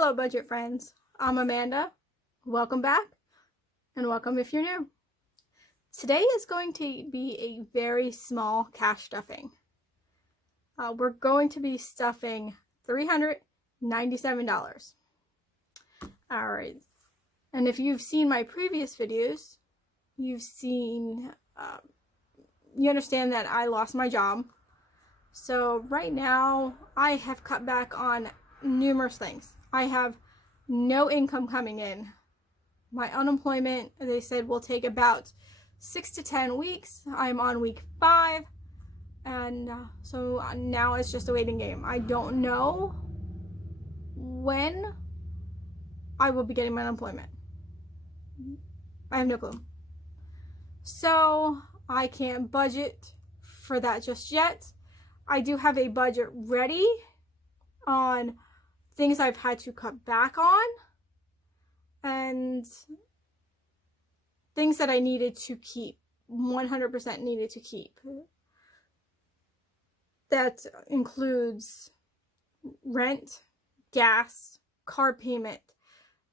Hello, budget friends. I'm Amanda. Welcome back, and welcome if you're new. Today is going to be a very small cash stuffing. We're going to be stuffing $397. All right. And if you've seen my previous videos, you've seen, you understand that I lost my job. So right now I have cut back on numerous things. I have no income coming in. My unemployment, they said, will take about 6 to 10 weeks. I'm on week 5, and so now it's just a waiting game. I don't know when I will be getting my unemployment. I have no clue. So I can't budget for that just yet. I do have a budget ready on things I've had to cut back on and things that I needed to keep, 100% needed to keep. That includes rent, gas, car payment,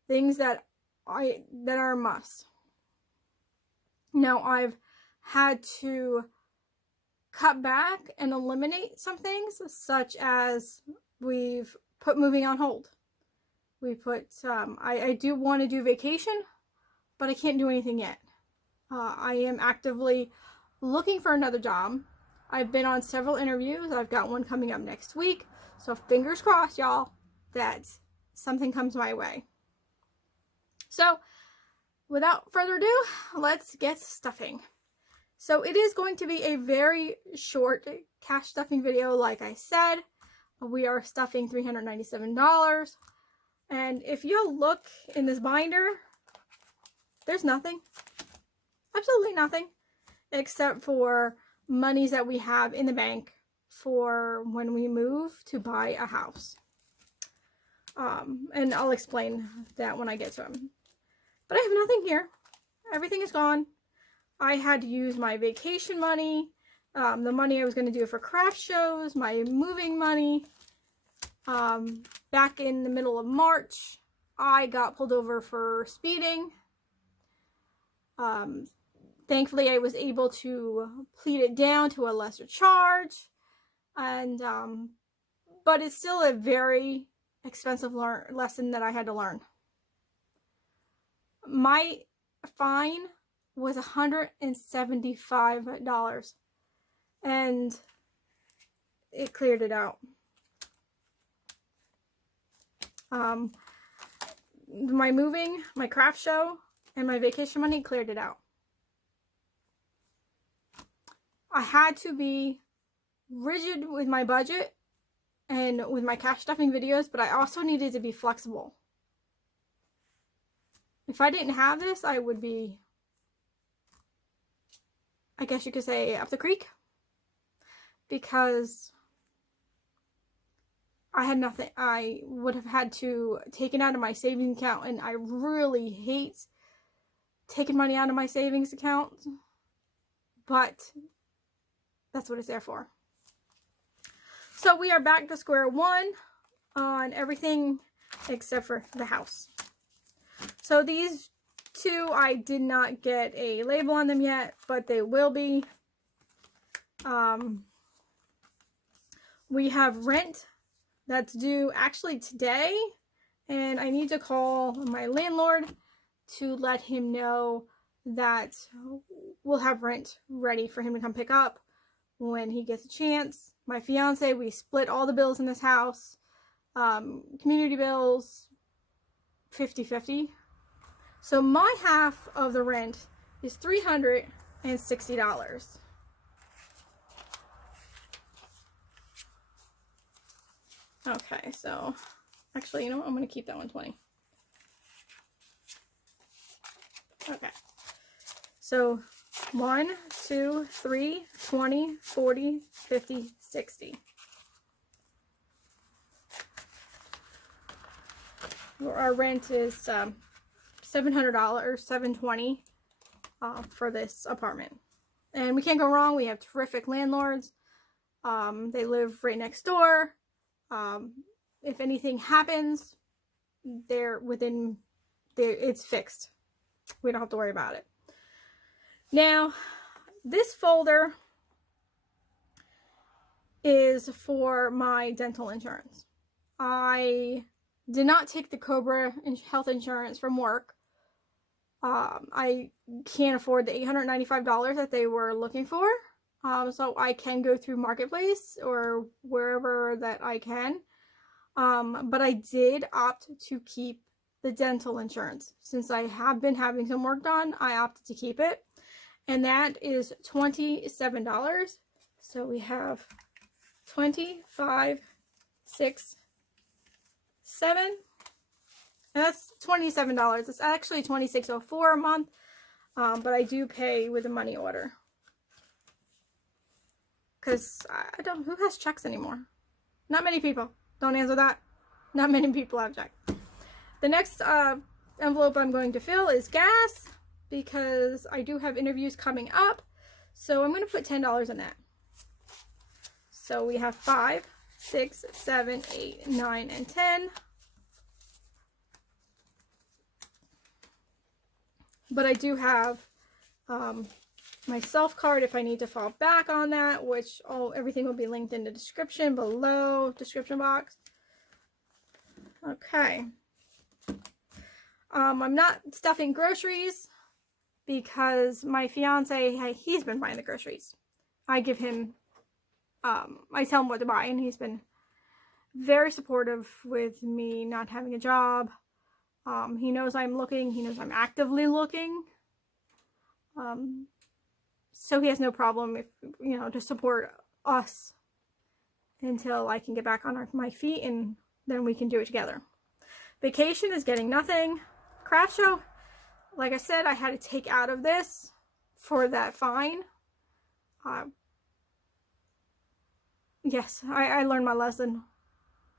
things that are a must. Now I've had to cut back and eliminate some things, such as we've put moving on hold. We put, I do want to do vacation, but I can't do anything yet. I am actively looking for another job. I've been on several interviews. I've got one coming up next week. So fingers crossed, y'all, that something comes my way. So without further ado, let's get stuffing. So it is going to be a very short cash stuffing video, like I said. We are stuffing $397. And if you look in this binder, there's nothing. Absolutely nothing. Except for monies that we have in the bank for when we move to buy a house. And I'll explain that when I get to them. But I have nothing here. Everything is gone. I had to use my vacation money, the money I was going to do for craft shows, my moving money. Back in the middle of March, I got pulled over for speeding. Thankfully, I was able to plead it down to a lesser charge, and but it's still a very expensive lesson that I had to learn. My fine was $175, and it cleared it out. My moving, my craft show, and my vacation money cleared it out. I had to be rigid with my budget and with my cash stuffing videos, but I also needed to be flexible. If I didn't have this, I would be, I guess you could say, up the creek, because I had nothing. I would have had to take it out of my savings account, and I really hate taking money out of my savings account, but that's what it's there for. So we are back to square one on everything except for the house. So these two, I did not get a label on them yet, but they will be. We have rent that's due actually today, and I need to call my landlord to let him know that we'll have rent ready for him to come pick up when he gets a chance. My fiance, we split all the bills in this house, community bills, 50-50. So my half of the rent is $360. Okay, so actually, you know what? I'm going to keep that 120. Okay. So 1, 2, 3, 20, 40, 50, 60. Our rent is $700, $720 for this apartment. And we can't go wrong. We have terrific landlords. They live right next door. If anything happens, it's fixed. We don't have to worry about it. Now, this folder is for my dental insurance. I did not take the Cobra health insurance from work. I can't afford the $895 that they were looking for. So I can go through Marketplace or wherever that I can. But I did opt to keep the dental insurance. Since I have been having some work done, I opted to keep it. And that is $27. So we have 25, 6, 7. And that's $27. It's actually $26.04 a month. But I do pay with a money order. Because who has checks anymore? Not many people. Don't answer that. Not many people have checks. The next envelope I'm going to fill is gas, because I do have interviews coming up. So I'm going to put $10 in that. So we have 5, 6, 7, 8, 9, and 10. But I do have my self card if I need to fall back on that, which everything will be linked in the description below, description box. Okay. I'm not stuffing groceries because my fiance, he's been buying the groceries. I give him, I tell him what to buy, and he's been very supportive with me not having a job. He knows I'm looking. He knows I'm actively looking. So he has no problem to support us until I can get back on my feet, and then we can do it together. Vacation is getting nothing. Craft show, like I said, I had to take out of this for that fine. Yes, I learned my lesson.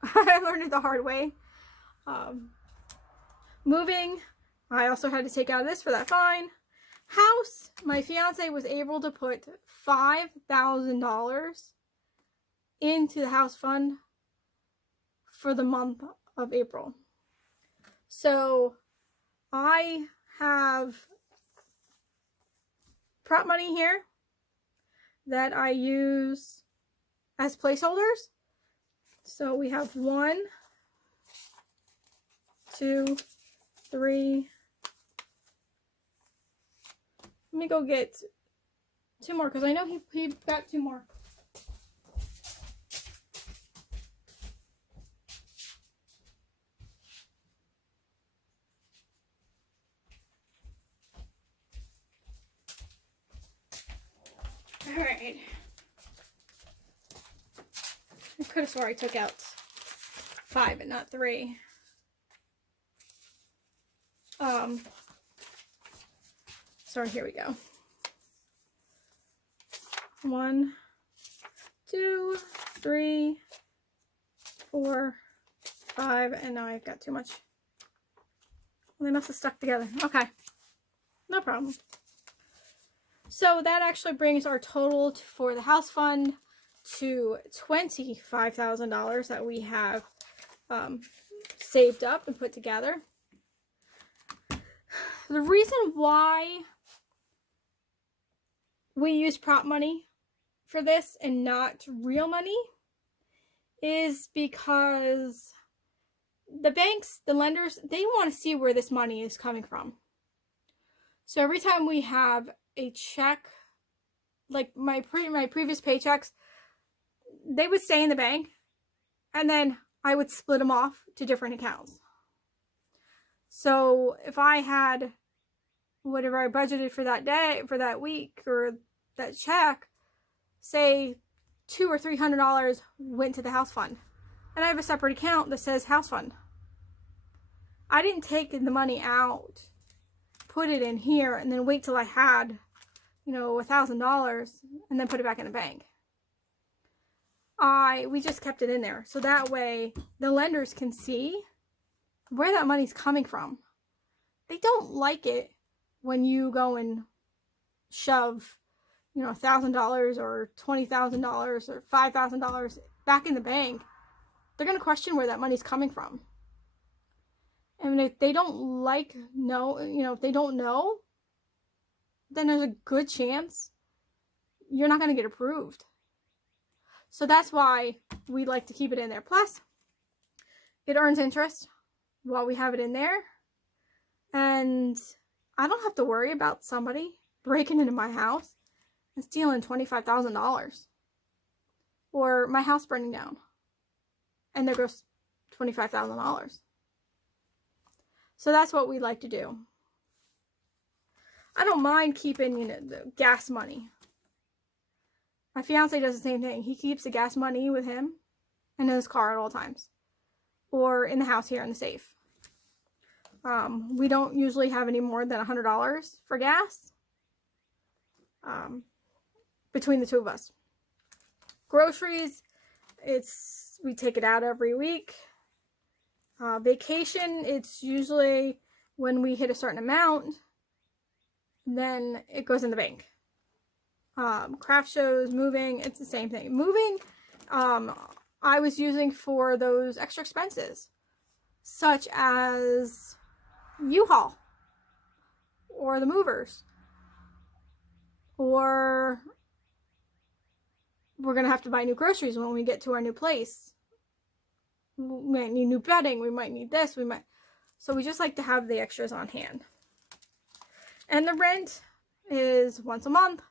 I learned it the hard way. Moving, I also had to take out of this for that fine. House, my fiance was able to put $5,000 into the house fund for the month of April. So I have prop money here that I use as placeholders. So we have 1, 2, 3. Let me go get 2 more, because I know he got 2 more. All right. I could have swore I took out 5 and not 3. So here we go. 1, 2, 3, 4, 5, and now I've got too much. Well, they must have stuck together. Okay, no problem. So that actually brings our total for the house fund to $25,000 that we have saved up and put together. The reason why we use prop money for this and not real money is because the banks, the lenders, they want to see where this money is coming from. So every time we have a check, like my previous paychecks, they would stay in the bank, and then I would split them off to different accounts. So if I had whatever I budgeted for that day, for that week, or that check, say $200 or $300 went to the house fund, and I have a separate account that says house fund. I didn't take the money out, put it in here, and then wait till I had, $1,000 and then put it back in the bank. We just kept it in there. So that way the lenders can see where that money's coming from. They don't like it when you go and shove, $1,000 or $20,000 or $5,000 back in the bank. They're going to question where that money's coming from. And if they don't if they don't know, then there's a good chance you're not going to get approved. So that's why we like to keep it in there. Plus, it earns interest while we have it in there. And I don't have to worry about somebody breaking into my house and stealing $25,000. Or my house burning down. And there goes $25,000. So that's what we like to do. I don't mind keeping, the gas money. My fiance does the same thing. He keeps the gas money with him and in his car at all times. Or in the house here in the safe. We don't usually have any more than $100 for gas. Between the two of us. Groceries, we take it out every week. Vacation, it's usually when we hit a certain amount, then it goes in the bank. Craft shows, moving, it's the same thing. Moving, I was using for those extra expenses, such as U-Haul, or the movers, or we're going to have to buy new groceries when we get to our new place. We might need new bedding, we might need this, so we just like to have the extras on hand. And the rent is once a month.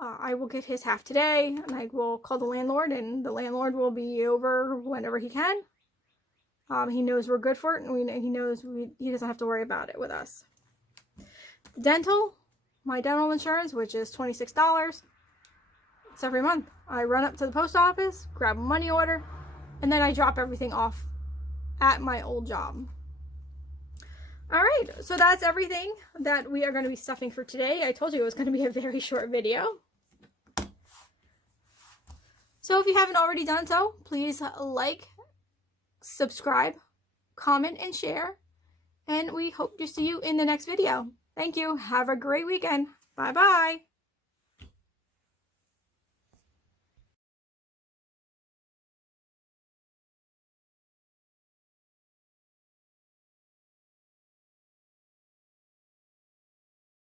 I will get his half today, and I will call the landlord, and the landlord will be over whenever he can. He knows we're good for it, and he knows he doesn't have to worry about it with us. Dental, my dental insurance, which is $26, it's every month. I run up to the post office, grab a money order, and then I drop everything off at my old job. Alright, so that's everything that we are going to be stuffing for today. I told you it was going to be a very short video. So if you haven't already done so, please like, subscribe, comment, and share. And we hope to see you in the next video. Thank you. Have a great weekend. Bye-bye.